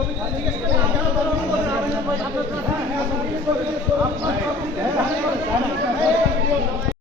আপনার